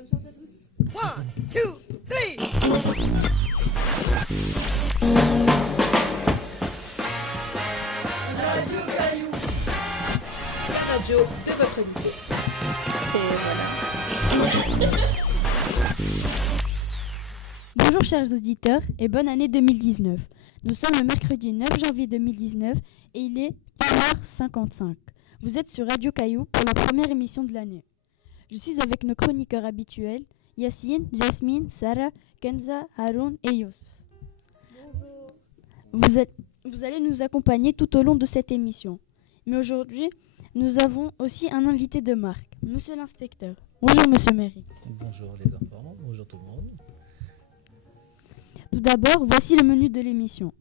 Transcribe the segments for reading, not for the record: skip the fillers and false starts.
Bonne chance à tous. 1, 2, 3. Radio Caillou, la radio de votre lycée. Et voilà. Bonjour chers auditeurs et bonne année 2019. Nous sommes le mercredi 9 janvier 2019 et il est 1h55. Vous êtes sur Radio Caillou pour la première émission de l'année. Je suis avec nos chroniqueurs habituels, Yacine, Jasmine, Sarah, Kenza, Haroun et Youssef. Bonjour. Vous allez nous accompagner tout au long de cette émission. Mais aujourd'hui, nous avons aussi un invité de marque, Monsieur l'inspecteur. Bonjour Monsieur Méry. Bonjour les enfants, bonjour tout le monde. Tout d'abord, voici le menu de l'émission.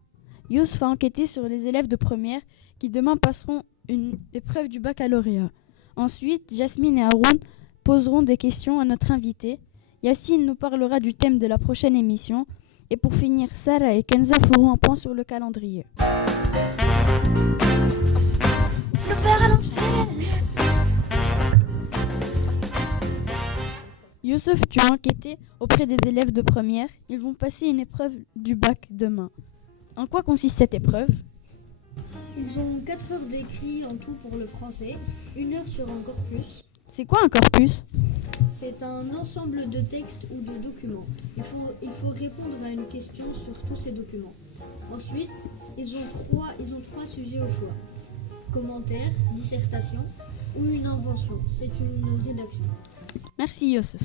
Youssef a enquêté sur les élèves de première qui demain passeront une épreuve du baccalauréat. Ensuite, Jasmine et Haroun poseront des questions à notre invité. Yacine nous parlera du thème de la prochaine émission. Et pour finir, Sarah et Kenza feront un point sur le calendrier. Youssef, tu as enquêté auprès des élèves de première. Ils vont passer une épreuve du bac demain. En quoi consiste cette épreuve ? Ils ont 4 heures d'écrit en tout pour le français, 1 heure sur un corpus. C'est quoi un corpus ? C'est un ensemble de textes ou de documents. Il faut répondre à une question sur tous ces documents. Ensuite, ils ont trois sujets au choix. Commentaire, dissertation ou une invention. C'est une rédaction. Merci Youssef.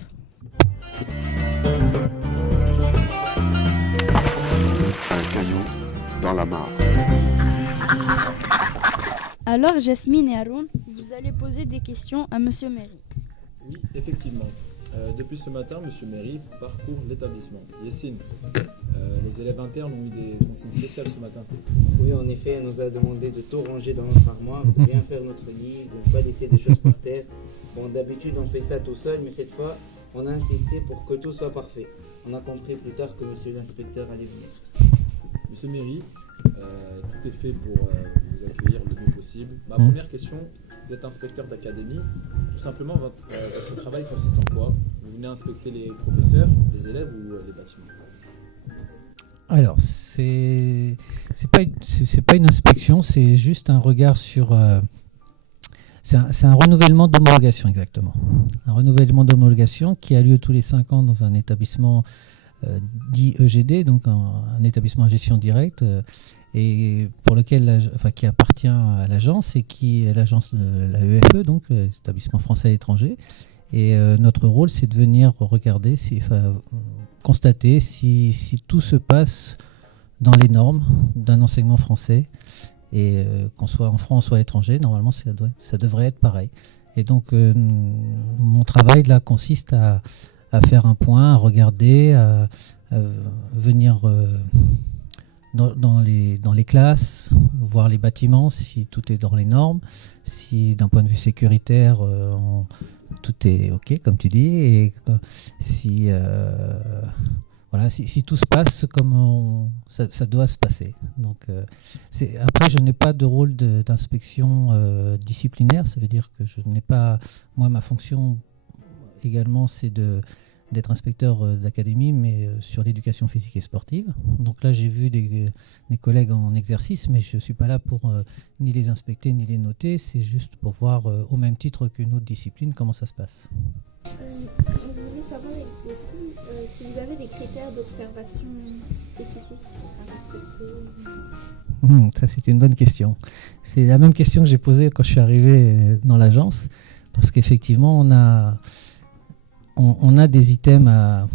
Un caillou dans la mare. Alors Jasmine et Haroun, vous allez poser des questions à Monsieur Méry. Oui, effectivement. Depuis ce matin, M. Méry parcourt l'établissement. Yacine, les élèves internes ont eu des consignes spéciales ce matin. Oui, en effet, elle nous a demandé de tout ranger dans notre armoire, de bien faire notre lit, de ne pas laisser des choses par terre. Bon, d'habitude, on fait ça tout seul, mais cette fois, on a insisté pour que tout soit parfait. On a compris plus tard que monsieur l'inspecteur allait venir. M. Méry, tout est fait pour vous accueillir le mieux possible. Ma première question, vous êtes inspecteur d'académie. Tout simplement, votre travail consiste en quoi ? Vous venez inspecter les professeurs, les élèves ou les bâtiments ? Alors, c'est pas une inspection, c'est juste un regard sur... c'est un renouvellement d'homologation, exactement. Un renouvellement d'homologation qui a lieu tous les 5 ans dans un établissement dit EGD, donc un établissement en gestion directe, et pour lequel, qui appartient à l'agence et qui est l'agence de la EFE, donc l'établissement français à l'étranger. Et notre rôle, c'est de venir regarder, constater si tout se passe dans les normes d'un enseignement français. Et qu'on soit en France ou à l'étranger, normalement, ça devrait être pareil. Et donc, mon travail là consiste à faire un point, à regarder, à venir dans les classes, voir les bâtiments, si tout est dans les normes, si d'un point de vue sécuritaire, tout est OK, comme tu dis, et si tout se passe comme ça doit se passer. Donc, après, je n'ai pas de rôle d'inspection disciplinaire, ça veut dire que je n'ai pas... Moi, ma fonction également, c'est d'être inspecteur d'académie, mais sur l'éducation physique et sportive. Donc là, j'ai vu des collègues en exercice, mais je ne suis pas là pour ni les inspecter, ni les noter. C'est juste pour voir, au même titre qu'une autre discipline, comment ça se passe. Je voulais savoir aussi si vous avez des critères d'observation spécifiques à respecter. Ça, c'est une bonne question. C'est la même question que j'ai posée quand je suis arrivé dans l'agence, parce qu'effectivement, on a des items,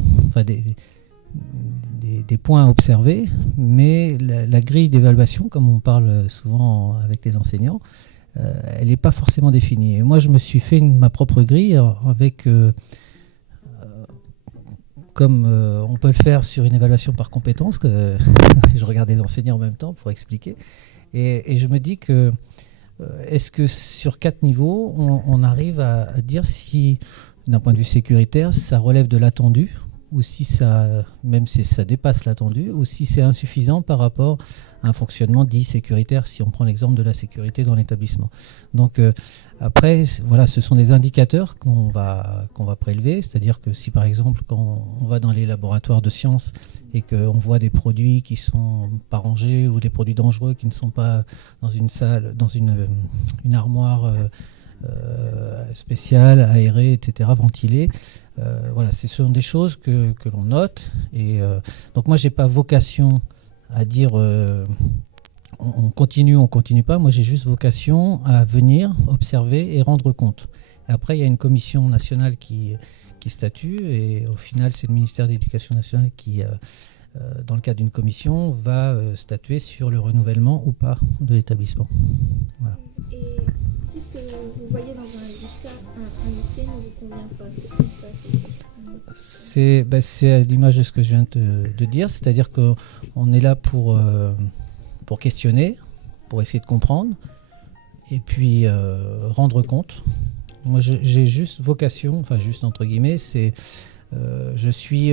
des points à observer, mais la grille d'évaluation, comme on parle souvent avec les enseignants, elle n'est pas forcément définie. Et moi, je me suis fait ma propre grille avec, comme on peut le faire sur une évaluation par compétence, que je regarde les enseignants en même temps pour expliquer. Et je me dis que est-ce que sur 4 niveaux, on arrive à dire si, d'un point de vue sécuritaire, ça relève de l'attendu ou si ça, même si ça dépasse l'attendu, ou si c'est insuffisant par rapport à un fonctionnement dit sécuritaire, si on prend l'exemple de la sécurité dans l'établissement. Donc après, voilà, ce sont des indicateurs qu'on va prélever, c'est-à-dire que si par exemple, quand on va dans les laboratoires de sciences et qu'on voit des produits qui sont pas rangés ou des produits dangereux qui ne sont pas dans une salle, dans une armoire spéciale, aérée, etc., ventilée, voilà, ce sont des choses que l'on note. Et donc moi, j'ai pas vocation à dire on continue pas. Moi, j'ai juste vocation à venir observer et rendre compte. Et après, il y a une commission nationale qui statue, et au final, c'est le ministère de l'Éducation nationale qui, dans le cadre d'une commission, va statuer sur le renouvellement ou pas de l'établissement. Voilà. Et si ce que vous voyez dans un lycée ne vous convient pas, qu'est-ce qui se passe? C'est à l'image de ce que je viens de dire, c'est-à-dire qu'on est là pour questionner, pour essayer de comprendre, et puis rendre compte. Moi, j'ai juste vocation, enfin juste entre guillemets, c'est je suis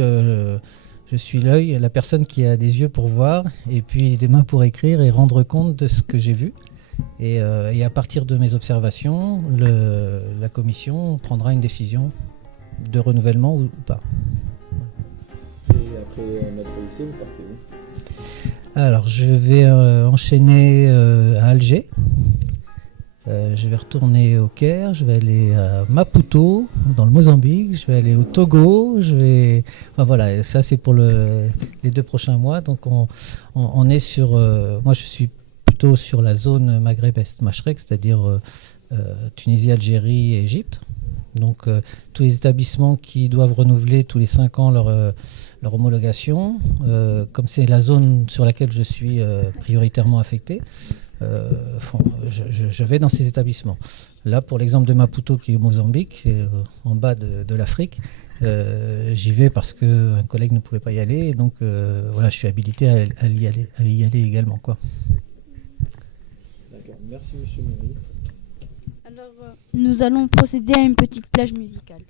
l'œil, la personne qui a des yeux pour voir, et puis des mains pour écrire et rendre compte de ce que j'ai vu. Et à partir de mes observations, la commission prendra une décision de renouvellement ou pas. Et après notre lycée, vous partez où? Alors, je vais enchaîner à Alger. Je vais retourner au Caire, je vais aller à Maputo, dans le Mozambique, je vais aller au Togo, enfin voilà, ça c'est pour les 2 prochains mois. Donc on est sur, moi je suis plutôt sur la zone Maghreb-Est Machrek, c'est-à-dire Tunisie, Algérie et Égypte. Donc tous les établissements qui doivent renouveler tous les 5 ans leur homologation, comme c'est la zone sur laquelle je suis prioritairement affecté, je vais dans ces établissements. Là, pour l'exemple de Maputo, qui est au Mozambique, en bas de l'Afrique, j'y vais parce qu'un collègue ne pouvait pas y aller, et donc voilà, je suis habilité à y aller également, quoi. D'accord, merci Monsieur Méry. Alors, nous allons procéder à une petite plage musicale.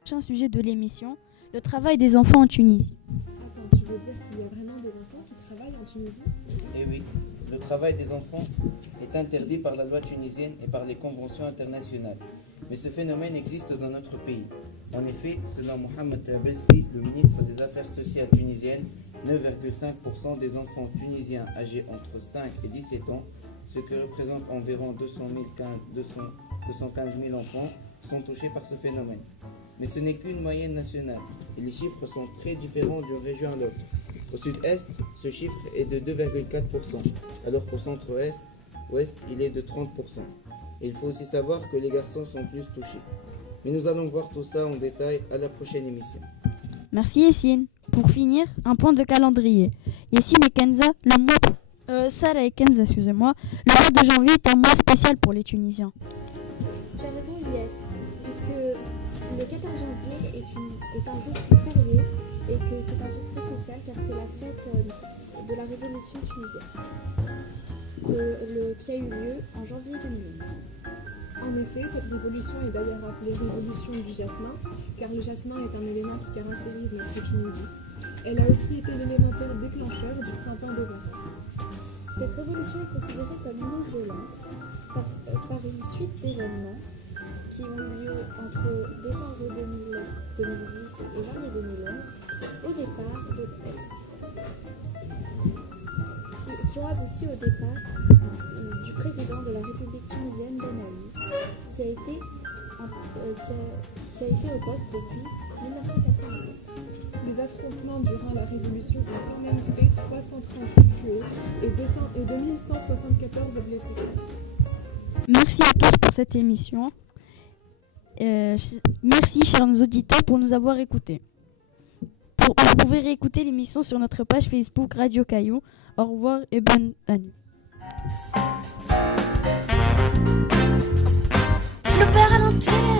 Prochain sujet de l'émission, le travail des enfants en Tunisie. Attends, tu veux dire qu'il y a vraiment des enfants qui travaillent en Tunisie? Eh oui, le travail des enfants est interdit par la loi tunisienne et par les conventions internationales. Mais ce phénomène existe dans notre pays. En effet, selon Mohamed Tabelsi, le ministre des Affaires sociales tunisiennes, 9,5% des enfants tunisiens âgés entre 5 et 17 ans, ce qui représente environ 215 000 enfants, sont touchés par ce phénomène. Mais ce n'est qu'une moyenne nationale, et les chiffres sont très différents d'une région à l'autre. Au sud-est, ce chiffre est de 2,4%, alors qu'au centre-ouest, il est de 30%. Et il faut aussi savoir que les garçons sont plus touchés. Mais nous allons voir tout ça en détail à la prochaine émission. Merci Yessine. Pour finir, un point de calendrier. Yessine et Kenza, Sarah et Kenza, excusez-moi, le mois de janvier est un mois spécial pour les Tunisiens. Tu as raison, Ilyes, puisque le 14 janvier est un jour férié et que c'est un jour très spécial car c'est la fête de la révolution tunisienne qui a eu lieu en janvier 2011. En effet, cette révolution est d'ailleurs appelée révolution du jasmin, car le jasmin est un élément qui caractérise notre Tunisie. Elle a aussi été l'élément déclencheur du printemps des Arabes. Cette révolution est considérée comme non violente par une suite d'événements qui ont eu lieu entre décembre 2010 et janvier 2011, au départ qui ont abouti au départ du président de la République tunisienne Ben Ali, qui a été au poste depuis 1987. Les affrontements durant la Révolution ont quand même fait 338 tués et 2174 blessés. Merci à tous pour cette émission. Merci, chers auditeurs, pour nous avoir écoutés. Vous pouvez réécouter l'émission sur notre page Facebook Radio Caillou. Au revoir et bonne année. Flaubert à l'antenne.